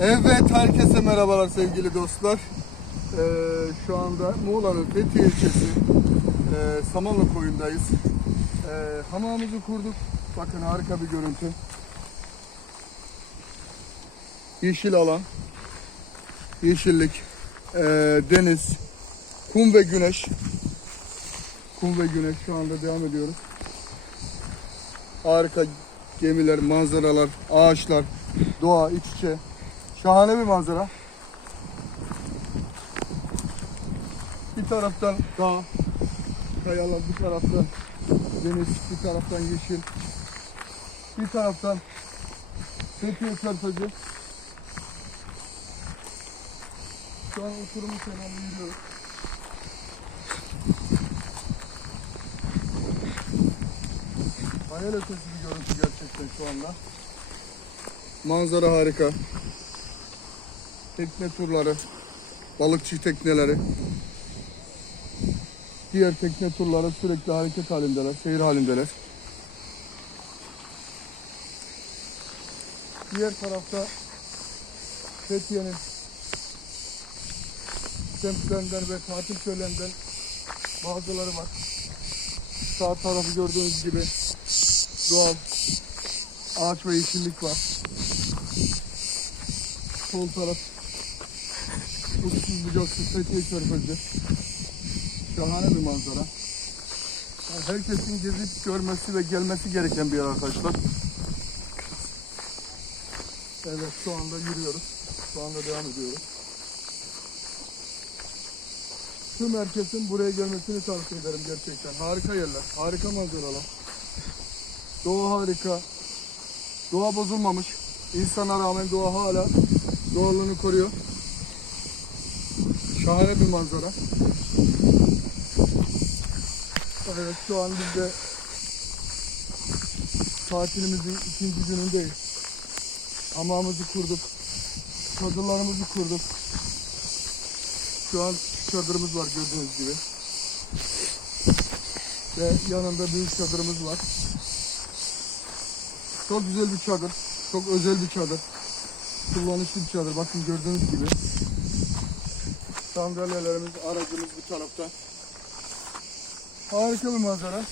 Evet, herkese merhabalar sevgili dostlar. Ee, şu anda Muğla'nın Fethiye ilçesi e, Samanlı koyundayız. Ee, hamamımızı kurduk. Bakın harika bir görüntü. Yeşil alan, yeşillik, e, deniz, kum ve güneş. Kum ve güneş şu anda devam ediyoruz. Harika gemiler, manzaralar, ağaçlar, doğa iç içe. Şahane bir manzara. Bir taraftan dağ, kayalar, bir taraftan deniz, bir taraftan yeşil. Bir taraftan Fethiye Körfezi. Şu an oturumu kenarında yürüyoruz. Hayal ötesi bir görüntü gerçekten şu anda. Manzara harika. Tekne turları, balıkçı tekneleri. Diğer tekne turları sürekli hareket halindeler, seyir halindeler. Diğer tarafta Fethiye'nin semtlerinden ve tatil köylerinden bazıları var. Sağ tarafı gördüğünüz gibi doğal ağaç ve yeşillik var. Sol taraf uçsuz bucaksız Fethiye Körfezi. Şahane bir manzara. Yani herkesin gezip görmesi ve gelmesi gereken bir yer arkadaşlar. Evet şu anda yürüyoruz. Şu anda devam ediyoruz. Tüm herkesin buraya gelmesini tavsiye ederim gerçekten. Harika yerler, harika manzaralar. Doğa harika. Doğa bozulmamış. İnsana rağmen doğa hala doğallığını koruyor. Şahane bir manzara. Evet şu an biz de tatilimizin ikinci günündeyiz. Hamamımızı kurduk. Çadırlarımızı kurduk. Şu an çadırımız var gördüğünüz gibi. Ve yanında büyük çadırımız var. Çok güzel bir çadır. Çok özel bir çadır. Kullanışlı bir çadır. Bakın gördüğünüz gibi. Sandalyelerimiz, aracımız bu tarafta. Harika bir manzara.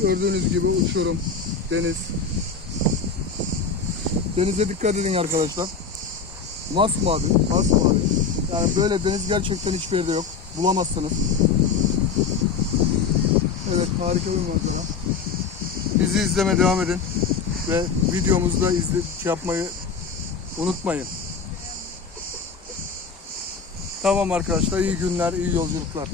Gördüğünüz gibi uçurum, deniz. Denize dikkat edin arkadaşlar. Masmavi, masmavi. Yani böyle deniz gerçekten hiçbir yerde yok. Bulamazsınız. Evet harika bir manzara. Bizi izleme devam edin. Ve videomuzda izle şey yapmayı unutmayın. Tamam arkadaşlar iyi günler, iyi yolculuklar.